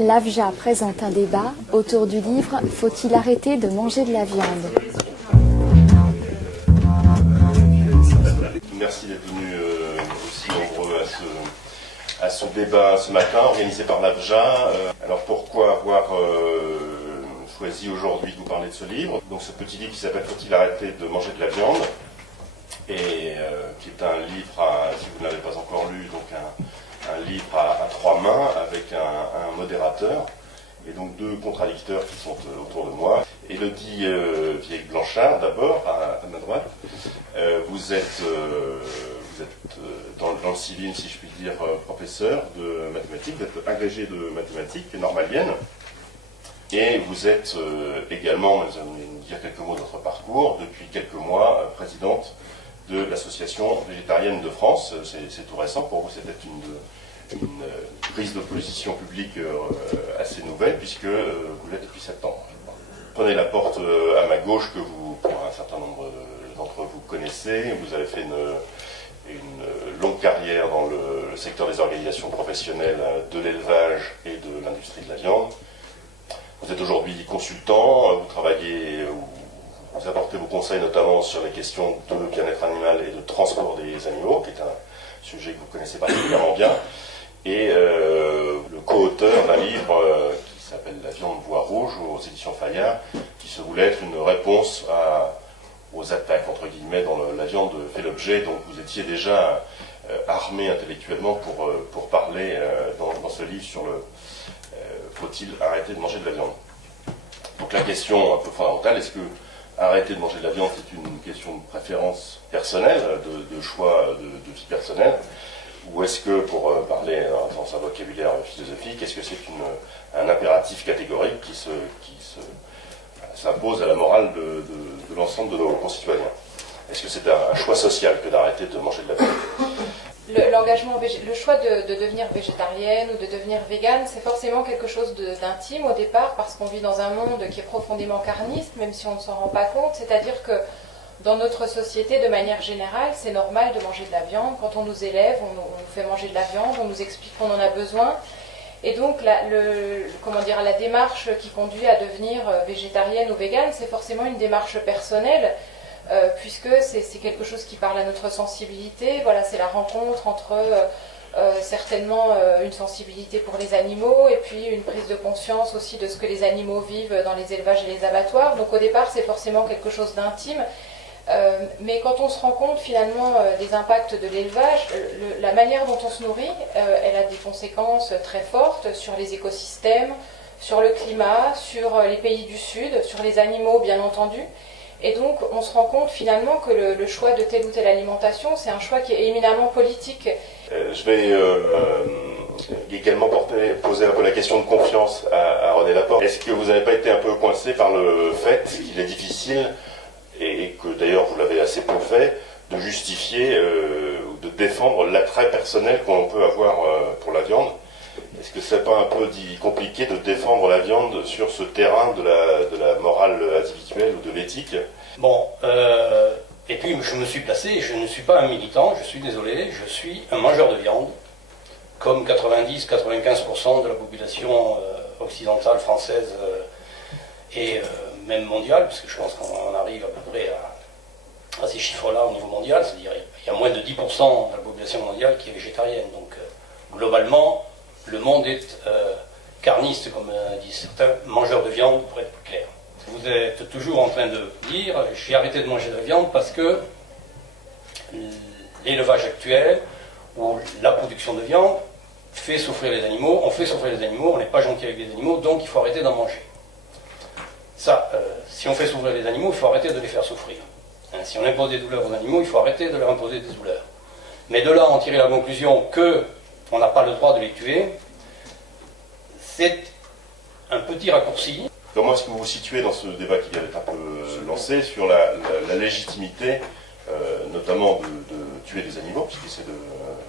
L'AVJA présente un débat autour du livre « Faut-il arrêter de manger de la viande ?» Merci d'être venus aussi nombreux à ce débat ce matin organisé par l'AVJA. Alors pourquoi avoir choisi aujourd'hui de vous parler de ce livre? Donc ce petit livre qui s'appelle « Faut-il arrêter de manger de la viande ?» et qui est un livre, si vous ne l'avez pas encore lu, donc un livre à trois mains avec un modérateur et donc deux contradicteurs qui sont autour de moi. Élodie Vieille-Blanchard d'abord, à ma droite. Vous êtes dans le civil, si je puis dire, professeur de mathématiques, vous êtes agrégé de mathématiques normaliennes. Et vous êtes également, vous allez nous dire quelques mots de votre parcours, depuis quelques mois présidente de l'Association végétarienne de France. C'est tout récent, pour vous c'était une prise de position publique assez nouvelle, puisque vous l'êtes depuis septembre. Prenez la porte à ma gauche que vous, pour un certain nombre d'entre vous connaissez. Vous avez fait une longue carrière dans le secteur des organisations professionnelles de l'élevage et de l'industrie de la viande. Vous êtes aujourd'hui consultant, vous travaillez, vous apportez vos conseils notamment sur les questions de bien-être animal et de transport des animaux, qui est un sujet que vous connaissez particulièrement bien, et le co-auteur d'un livre qui s'appelle La viande bois rouge aux éditions Fayard, qui se voulait être une réponse aux attaques, entre guillemets, dont la viande fait l'objet. Donc vous étiez déjà armé intellectuellement pour parler dans ce livre sur le faut-il arrêter de manger de la viande. Donc la question un peu fondamentale, est-ce que arrêter de manger de la viande, c'est une question de préférence personnelle, de choix de vie personnelle, ou est-ce que, pour parler dans un vocabulaire philosophique, est-ce que c'est un impératif catégorique qui s'impose à la morale de l'ensemble de nos concitoyens? Est-ce que c'est un choix social que d'arrêter de manger de la viande? L'engagement, le choix de devenir végétarienne ou de devenir végane, c'est forcément quelque chose d'intime au départ, parce qu'on vit dans un monde qui est profondément carniste, même si on ne s'en rend pas compte. C'est-à-dire que dans notre société, de manière générale, c'est normal de manger de la viande. Quand on nous élève, on nous fait manger de la viande, on nous explique qu'on en a besoin. Et donc, la démarche qui conduit à devenir végétarienne ou végane, c'est forcément une démarche personnelle, puisque c'est quelque chose qui parle à notre sensibilité. Voilà, c'est la rencontre entre certainement une sensibilité pour les animaux et puis une prise de conscience aussi de ce que les animaux vivent dans les élevages et les abattoirs. Donc au départ, c'est forcément quelque chose d'intime. Mais quand on se rend compte finalement des impacts de l'élevage, la manière dont on se nourrit, elle a des conséquences très fortes sur les écosystèmes, sur le climat, sur les pays du Sud, sur les animaux bien entendu. Et donc on se rend compte finalement que le choix de telle ou telle alimentation, c'est un choix qui est éminemment politique. Je vais également poser un peu la question de confiance à René Laporte. Est-ce que vous n'avez pas été un peu coincé par le fait qu'il est difficile, et que d'ailleurs vous l'avez assez peu fait, de justifier ou de défendre l'attrait personnel qu'on peut avoir pour la viande? Est-ce que c'est pas un peu compliqué de défendre la viande sur ce terrain de la morale individuelle ou de l'éthique? Bon, et puis je me suis placé, je ne suis pas un militant, je suis désolé, je suis un mangeur de viande, comme 90-95% de la population occidentale, française et même mondiale, parce que je pense qu'on arrive à peu près à ces chiffres-là au niveau mondial, c'est-à-dire il y a moins de 10% de la population mondiale qui est végétarienne. Donc globalement, le monde est carniste, comme disent certains, mangeurs de viande, pour être plus clair. Vous êtes toujours en train de dire « j'ai arrêté de manger de la viande parce que l'élevage actuel ou la production de viande fait souffrir les animaux, on fait souffrir les animaux, on n'est pas gentil avec les animaux, donc il faut arrêter d'en manger. » Ça, si on fait souffrir les animaux, il faut arrêter de les faire souffrir. Si on impose des douleurs aux animaux, il faut arrêter de leur imposer des douleurs. Mais de là, en tirer la conclusion qu'on n'a pas le droit de les tuer, c'est un petit raccourci. Comment est-ce que vous vous situez dans ce débat qui vient d'être un peu lancé sur la légitimité, notamment de tuer des animaux, puisque c'est de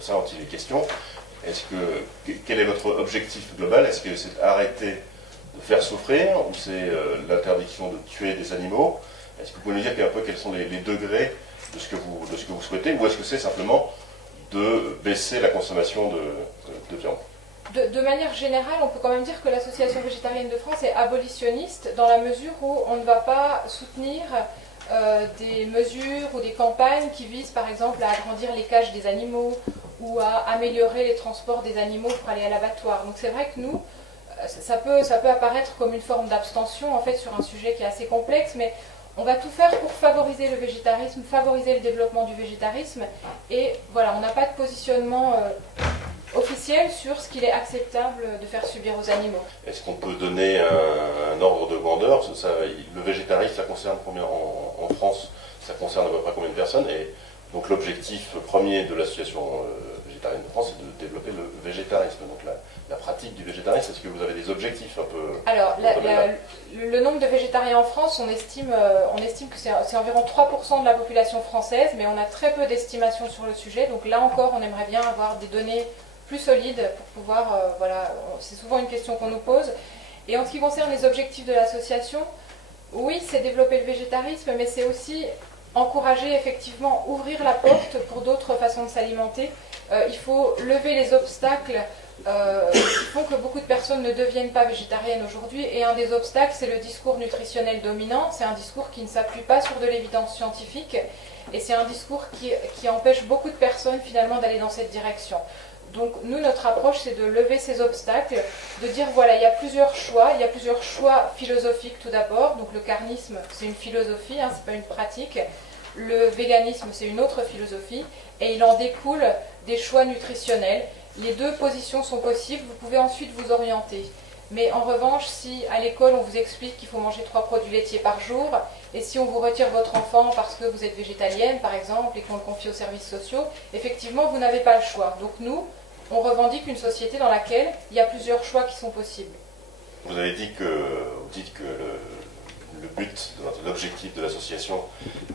ça dont il est question? Quel est votre objectif global? Est-ce que c'est arrêter de faire souffrir, ou c'est l'interdiction de tuer des animaux? Est-ce que vous pouvez nous dire un peu quels sont les degrés de ce que vous souhaitez, ou est-ce que c'est simplement de baisser la consommation de viande? De manière générale, on peut quand même dire que l'Association végétarienne de France est abolitionniste dans la mesure où on ne va pas soutenir des mesures ou des campagnes qui visent par exemple à agrandir les cages des animaux ou à améliorer les transports des animaux pour aller à l'abattoir. Donc c'est vrai que nous, ça peut apparaître comme une forme d'abstention en fait sur un sujet qui est assez complexe, mais on va tout faire pour favoriser le végétarisme, favoriser le développement du végétarisme, et voilà, on n'a pas de positionnement officiel sur ce qu'il est acceptable de faire subir aux animaux. Est-ce qu'on peut donner un ordre de grandeur? Le végétarisme, ça concerne combien en France? Ça concerne à peu près combien de personnes? Et donc l'objectif premier de l'association végétarienne de France, c'est de développer le végétarisme, donc la pratique du végétarisme. Est-ce que vous avez des objectifs un peu? Alors, le nombre de végétariens en France, on estime que c'est environ 3% de la population française, mais on a très peu d'estimations sur le sujet. Donc là encore, on aimerait bien avoir des données plus solides pour pouvoir, c'est souvent une question qu'on nous pose. Et en ce qui concerne les objectifs de l'association, oui, c'est développer le végétarisme, mais c'est aussi encourager effectivement, ouvrir la porte pour d'autres façons de s'alimenter. Il faut lever les obstacles qui font que beaucoup de personnes ne deviennent pas végétariennes aujourd'hui, et un des obstacles, c'est le discours nutritionnel dominant. C'est un discours qui ne s'appuie pas sur de l'évidence scientifique, et c'est un discours qui empêche beaucoup de personnes finalement d'aller dans cette direction. Donc nous, notre approche, c'est de lever ces obstacles, de dire voilà, il y a plusieurs choix philosophiques tout d'abord. Donc le carnisme, c'est une philosophie, c'est pas une pratique. Le véganisme, c'est une autre philosophie, et il en découle des choix nutritionnels. Les deux positions sont possibles, vous pouvez ensuite vous orienter. Mais en revanche, si à l'école on vous explique qu'il faut manger 3 produits laitiers par jour, et si on vous retire votre enfant parce que vous êtes végétalienne par exemple, et qu'on le confie aux services sociaux, effectivement vous n'avez pas le choix. Donc nous, on revendique une société dans laquelle il y a plusieurs choix qui sont possibles. Vous avez dit que le but, l'objectif de l'association,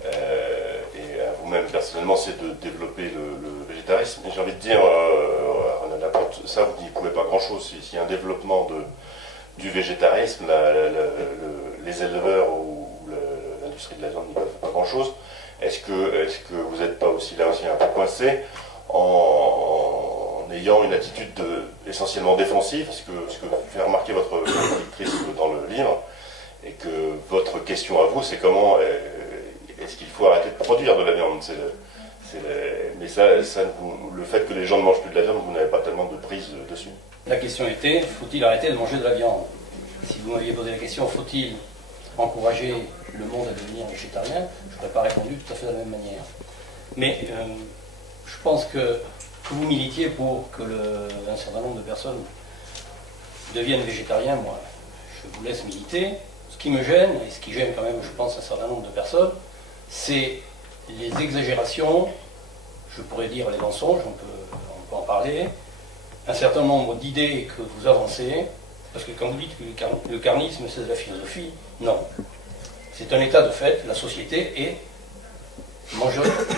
et à vous-même personnellement, c'est de développer le végétarisme. Et j'ai envie de dire, René Laporte, ça vous n'y pouvez pas grand-chose. S'il y a un développement du végétarisme, les éleveurs ou l'industrie de la viande n'y peuvent pas grand-chose. Est-ce que vous n'êtes pas aussi là aussi un peu coincé en ayant une attitude essentiellement défensive, ce que fait remarquer votre productrice dans le livre, et que votre question à vous, c'est comment est-ce qu'il faut arrêter de produire de la viande? Mais le fait que les gens ne mangent plus de la viande, vous n'avez pas tellement de prise dessus. La question était, faut-il arrêter de manger de la viande? Si vous m'aviez posé la question, faut-il encourager le monde à devenir végétarien, je n'aurais pas répondu tout à fait de la même manière. Mais je pense que vous militiez pour que un certain nombre de personnes deviennent végétariens, moi, je vous laisse militer. Ce qui me gêne, et ce qui gêne quand même, je pense, un certain nombre de personnes, c'est les exagérations, je pourrais dire les mensonges, on peut en parler, un certain nombre d'idées que vous avancez, parce que quand vous dites que le carnisme c'est de la philosophie, non. C'est un état de fait, la société est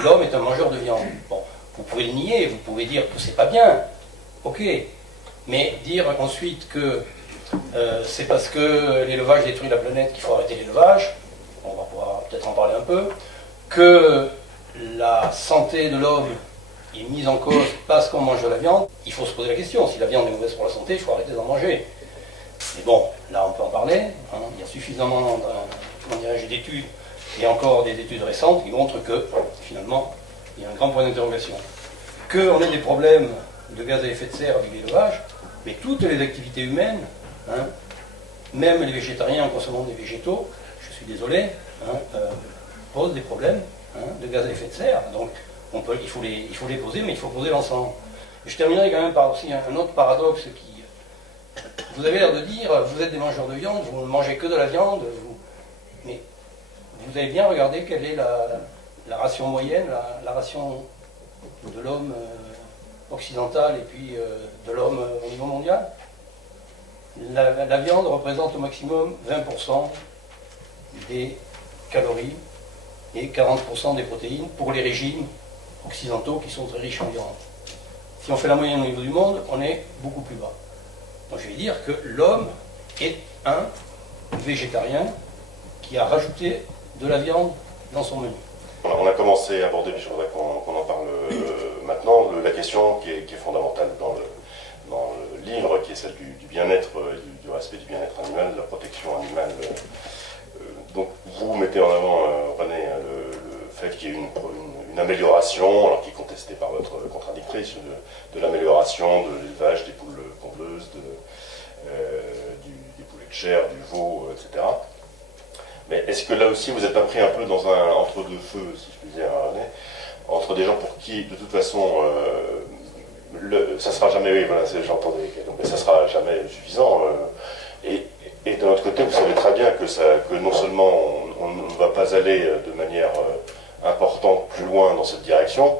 l'homme est un mangeur de viande. Bon, vous pouvez le nier, vous pouvez dire que c'est pas bien, ok, mais dire ensuite que c'est parce que l'élevage détruit la planète qu'il faut arrêter l'élevage, on va pouvoir peut-être en parler un peu, que la santé de l'homme est mise en cause parce qu'on mange de la viande, il faut se poser la question, si la viande est mauvaise pour la santé, il faut arrêter d'en manger. Mais bon, là on peut en parler, il y a suffisamment d'études, et encore des études récentes, qui montrent que finalement, il y a un grand point d'interrogation. Qu'on ait des problèmes de gaz à effet de serre avec l'élevage, mais toutes les activités humaines, même les végétariens en consommant des végétaux, je suis désolé, posent des problèmes de gaz à effet de serre. Donc il faut les poser, mais il faut poser l'ensemble. Je terminerai quand même par aussi un autre paradoxe qui... Vous avez l'air de dire, vous êtes des mangeurs de viande, vous ne mangez que de la viande, mais vous avez bien regardé quelle est la ration moyenne, la ration de l'homme occidental et puis de l'homme au niveau mondial. La viande représente au maximum 20% des calories et 40% des protéines pour les régimes occidentaux qui sont très riches en viande. Si on fait la moyenne au niveau du monde, on est beaucoup plus bas. Donc je vais dire que l'homme est un végétarien qui a rajouté de la viande dans son menu. On a commencé à aborder, mais je voudrais qu'on en parle maintenant, la question qui est fondamentale dans le livre, qui est celle du bien-être, du respect du bien-être animal, de la protection animale. Donc vous mettez en avant, René, le fait qu'il y ait une amélioration, alors qui est contestée par votre contradictrice, de l'amélioration de l'élevage des poules pondeuses, des poulets de chair, du veau, etc. Mais est-ce que là aussi vous êtes pas pris un peu dans un entre-deux-feux, si je puis dire, René, entre des gens pour qui, de toute façon, ça sera jamais, oui, voilà, j'entendais, donc ça sera jamais suffisant. Et de l'autre côté, vous savez très bien que non seulement on ne va pas aller de manière importante plus loin dans cette direction,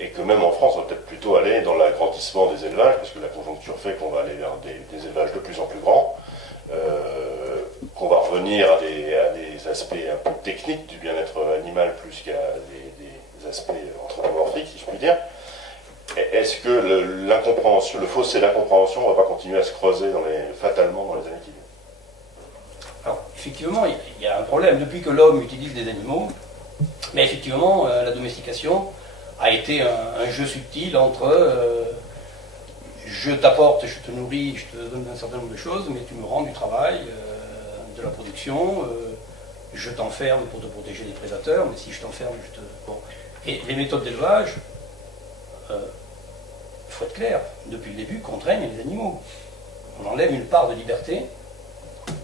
et que même en France, on va peut-être plutôt aller dans l'agrandissement des élevages, parce que la conjoncture fait qu'on va aller vers des élevages de plus en plus grands, qu'on va revenir à des aspects un peu techniques du bien-être animal plus qu'à des aspects anthropomorphiques, si je puis dire. Est-ce que l'incompréhension, le fossé d'incompréhension ne va pas continuer à se creuser fatalement dans les années qui viennent? Alors, effectivement, il y a un problème. Depuis que l'homme utilise des animaux, mais effectivement, la domestication a été un jeu subtil entre je t'apporte, je te nourris, je te donne un certain nombre de choses, mais tu me rends du travail, de la production, je t'enferme pour te protéger des prédateurs, mais si je t'enferme, je te... Bon. Et les méthodes d'élevage, il faut être clair, depuis le début, contraignent les animaux. On enlève une part de liberté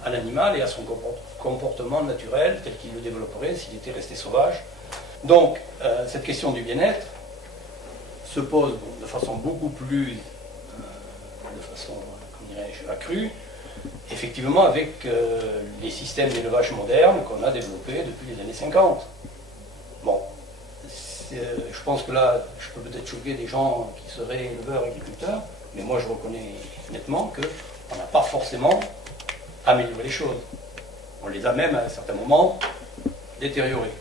à l'animal et à son comportement naturel tel qu'il le développerait s'il était resté sauvage. Donc, cette question du bien-être se pose de façon beaucoup plus, de façon, comment dirais-je, accrue, effectivement avec les systèmes d'élevage modernes qu'on a développés depuis les années 50. Bon, je pense que là, je peux peut-être choquer des gens qui seraient éleveurs, agriculteurs, mais moi je reconnais nettement qu'on n'a pas forcément amélioré les choses. On les a même à un certain moment détériorées.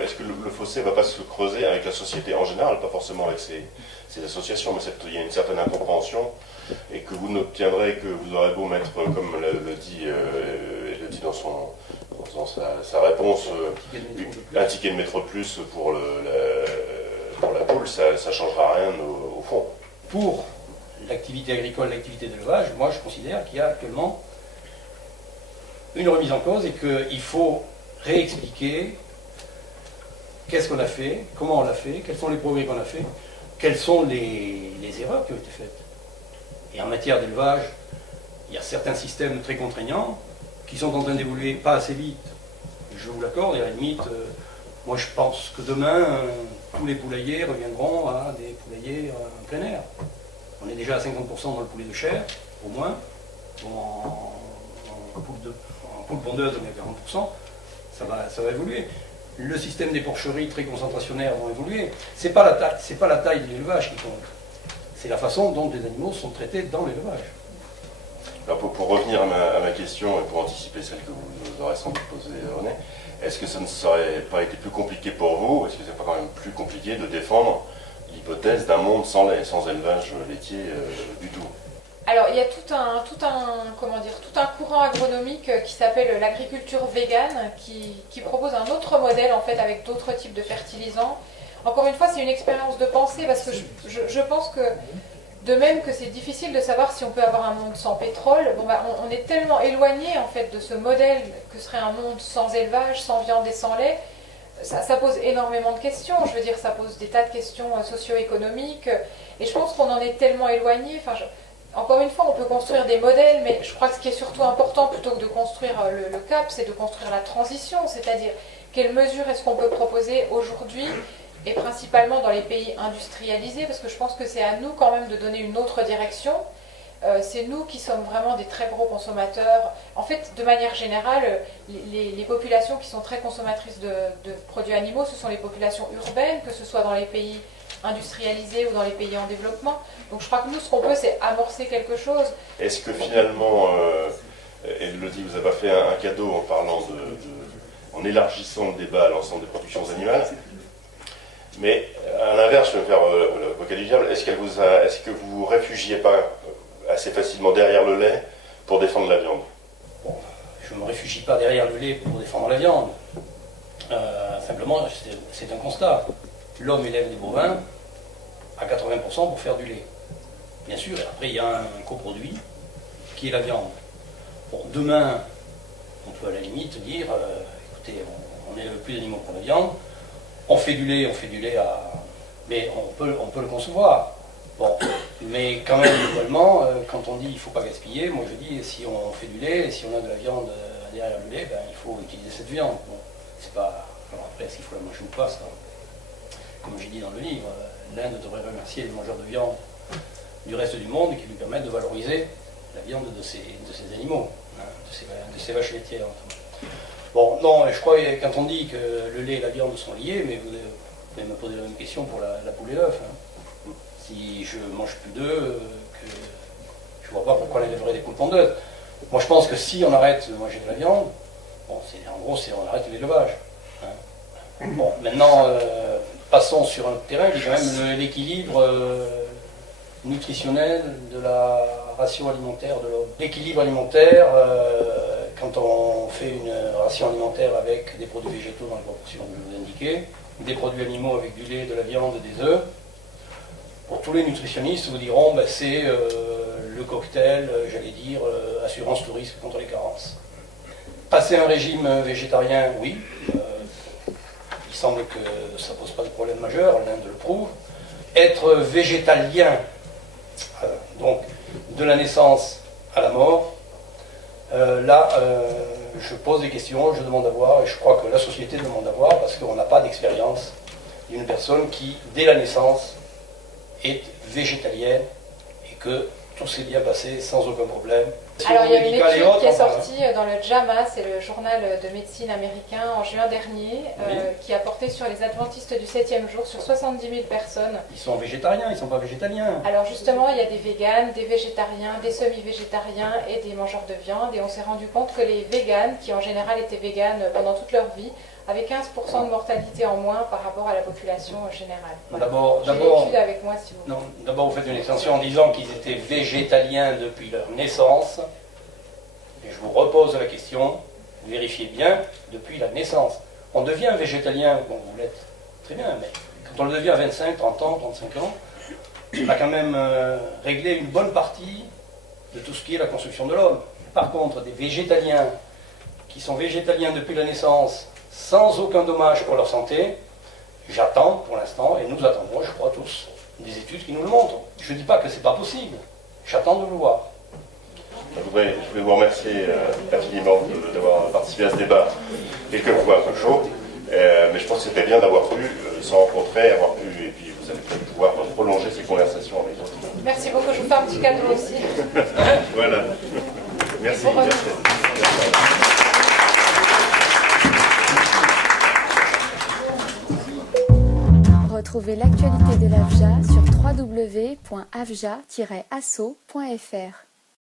Est-ce que le fossé ne va pas se creuser avec la société en général, pas forcément avec ces associations, mais il y a une certaine incompréhension, et que vous n'obtiendrez que vous aurez beau mettre, comme le dit dans sa réponse, un ticket de métro de plus pour la poule, ça ne changera rien au fond. Pour l'activité agricole, l'activité d'élevage, moi je considère qu'il y a actuellement une remise en cause et qu'il faut réexpliquer qu'est-ce qu'on a fait, comment on l'a fait, quels sont les progrès qu'on a fait, quelles sont les erreurs qui ont été faites. Et en matière d'élevage, il y a certains systèmes très contraignants qui sont en train d'évoluer pas assez vite. Je vous l'accorde, et à la limite, moi je pense que demain, tous les poulaillers reviendront à des poulaillers en plein air. On est déjà à 50% dans le poulet de chair, au moins. Bon, en poule pondeuse, on est à 40%. Ça va évoluer. Le système des porcheries très concentrationnaires vont évoluer. C'est pas la taille de l'élevage qui compte. C'est la façon dont les animaux sont traités dans l'élevage. Alors pour revenir à ma question et pour anticiper celle que vous aurez sans doute posée, René, est-ce que ça ne serait pas été plus compliqué pour vous, est-ce que c'est pas quand même plus compliqué de défendre l'hypothèse d'un monde sans lait, sans élevage laitier du tout? Alors, il y a tout un courant agronomique qui s'appelle l'agriculture végane, qui propose un autre modèle, en fait, avec d'autres types de fertilisants. Encore une fois, c'est une expérience de pensée, parce que je pense que, de même que c'est difficile de savoir si on peut avoir un monde sans pétrole, on est tellement éloigné, en fait, de ce modèle que serait un monde sans élevage, sans viande et sans lait. Ça pose énormément de questions, je veux dire, ça pose des tas de questions socio-économiques, et je pense qu'on en est tellement éloigné. Encore une fois, on peut construire des modèles, mais je crois que ce qui est surtout important, plutôt que de construire le cap, c'est de construire la transition, c'est-à-dire quelles mesures est-ce qu'on peut proposer aujourd'hui, et principalement dans les pays industrialisés, parce que je pense que c'est à nous quand même de donner une autre direction. C'est nous qui sommes vraiment des très gros consommateurs. En fait, de manière générale, les populations qui sont très consommatrices de produits animaux, ce sont les populations urbaines, que ce soit dans les pays industrialisés ou dans les pays en développement. Donc je crois que nous, ce qu'on peut, c'est amorcer quelque chose. Est-ce que finalement, Elodie vous a pas fait un cadeau en parlant en élargissant le débat à l'ensemble des productions animales? Mais à l'inverse, je vais me faire l'avocat du diable, est-ce que vous vous réfugiez pas assez facilement derrière le lait pour défendre la viande? Bon, je ne me réfugie pas derrière le lait pour défendre la viande. Simplement, c'est un constat. L'homme élève des bovins à 80% pour faire du lait. bien sûr, et après il y a un coproduit qui est la viande. Bon, demain, on peut à la limite dire, écoutez, on n'élève plus d'animaux pour la viande, on fait du lait à... Mais on peut le concevoir. Bon, mais quand même, globalement, quand on dit il ne faut pas gaspiller, moi je dis, si on fait du lait, et si on a de la viande derrière le lait, ben, il faut utiliser cette viande. Bon, c'est pas... Alors après, est-ce qu'il faut la manger ou pas, ça? Comme j'ai dit dans le livre, l'Inde devrait remercier les mangeurs de viande du reste du monde qui lui permettent de valoriser la viande de ces animaux, hein, de ces vaches laitières. Bon, non, je crois que quand on dit que le lait et la viande sont liés, mais vous pouvez me poser la même question pour la poule et l'œuf. Hein. Si je mange plus d'œufs, je ne vois pas pourquoi on élèverait des poules pondeuses. Moi, je pense que si on arrête de manger de la viande, bon, en gros, on arrête l'élevage. Hein. Bon, maintenant, passons sur un terrain qui est quand même l'équilibre nutritionnel de la ration alimentaire de l'homme. L'équilibre alimentaire, quand on fait une ration alimentaire avec des produits végétaux dans les proportions que je vous ai indiquées, des produits animaux avec du lait, de la viande et des œufs, pour tous les nutritionnistes vous diront ben, c'est le cocktail, j'allais dire, assurance tout risque contre les carences. Passer un régime végétarien, oui. Il semble que ça ne pose pas de problème majeur, l'Inde le prouve. Être végétalien, donc de la naissance à la mort, je pose des questions, je demande à voir, et je crois que la société demande à voir, parce qu'on n'a pas d'expérience d'une personne qui, dès la naissance, est végétalienne, et que tout s'est bien passé sans aucun problème. Alors il y a une étude qui est sortie dans le JAMA, c'est le journal de médecine américain, en juin dernier, qui a porté sur les adventistes du 7e jour, sur 70 000 personnes. Ils sont végétariens, ils ne sont pas végétaliens. Alors justement, il y a des véganes, des végétariens, des semi-végétariens et des mangeurs de viande, et on s'est rendu compte que les véganes, qui en général étaient véganes pendant toute leur vie, avaient 15% de mortalité en moins par rapport à la population générale. Voilà. J'ai l'étude avec moi si vous voulez. D'abord, vous faites une extension en disant qu'ils étaient végétaliens depuis leur naissance. Et je vous repose la question, vérifiez bien, depuis la naissance. On devient végétalien, bon, vous l'êtes très bien, mais quand on le devient à 25, 30 ans, 35 ans, on a quand même réglé une bonne partie de tout ce qui est la construction de l'homme. Par contre, des végétaliens qui sont végétaliens depuis la naissance, sans aucun dommage pour leur santé, j'attends pour l'instant, et nous attendons, je crois tous, des études qui nous le montrent. Je ne dis pas que ce n'est pas possible, j'attends de le voir. Je voulais vous remercier infiniment d'avoir participé à ce débat, quelquefois un peu chaud, mais je pense que c'était bien d'avoir pu se rencontrer, avoir pu, et puis vous allez peut-être pouvoir prolonger ces conversations avec d'autres. Merci beaucoup, je vous fais un petit cadeau aussi. Voilà. Merci. Retrouvez l'actualité de l'AFJA sur www.afja-asso.fr.